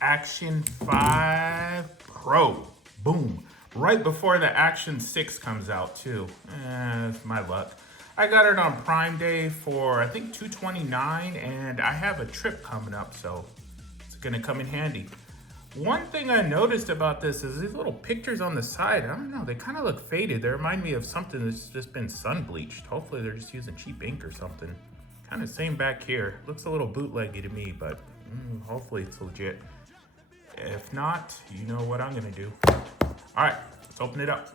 Action 5 Pro. Boom. Right before the Action 6 comes out too. My luck. I got it on Prime Day for I think $229, and I have a trip coming up, so it's gonna come in handy. One thing I noticed about this is these little pictures on the side. I don't know, they kind of look faded. They remind me of something that's just been sun bleached. Hopefully they're just using cheap ink or something. Kind of same back here. Looks a little bootleggy to me, but hopefully it's legit. If not, you know what I'm gonna do. All right, let's open it up.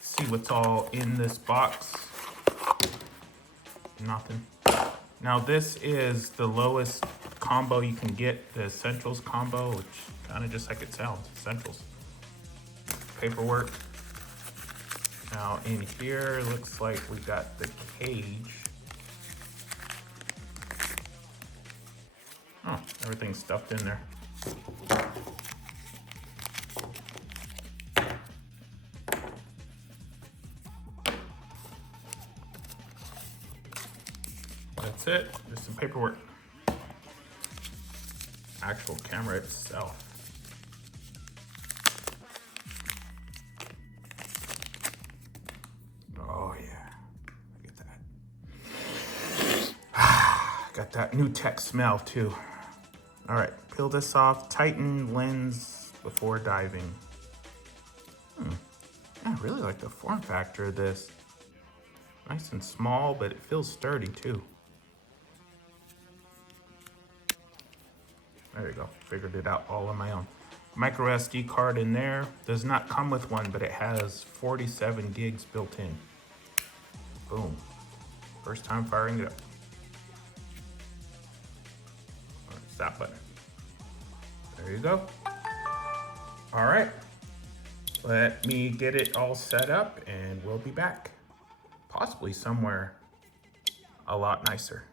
See what's all in this box. Nothing. Now this is the lowest combo you can get, the Essentials combo, which kind of just like it sounds, Essentials. Paperwork. Now in here, looks like we got the cage. Oh, everything's stuffed in there. That's it, just some paperwork. Actual camera itself. Oh yeah, look at that. Got that new tech smell too. All right, peel this off, tighten lens before diving. I really like the form factor of this. Nice and small, but it feels sturdy too. There you go, figured it out all on my own. Micro SD card in there. Does not come with one, but it has 47 gigs built in. Boom. First time firing it up. It's that button. There you go. All right, let me get it all set up and we'll be back. Possibly somewhere a lot nicer.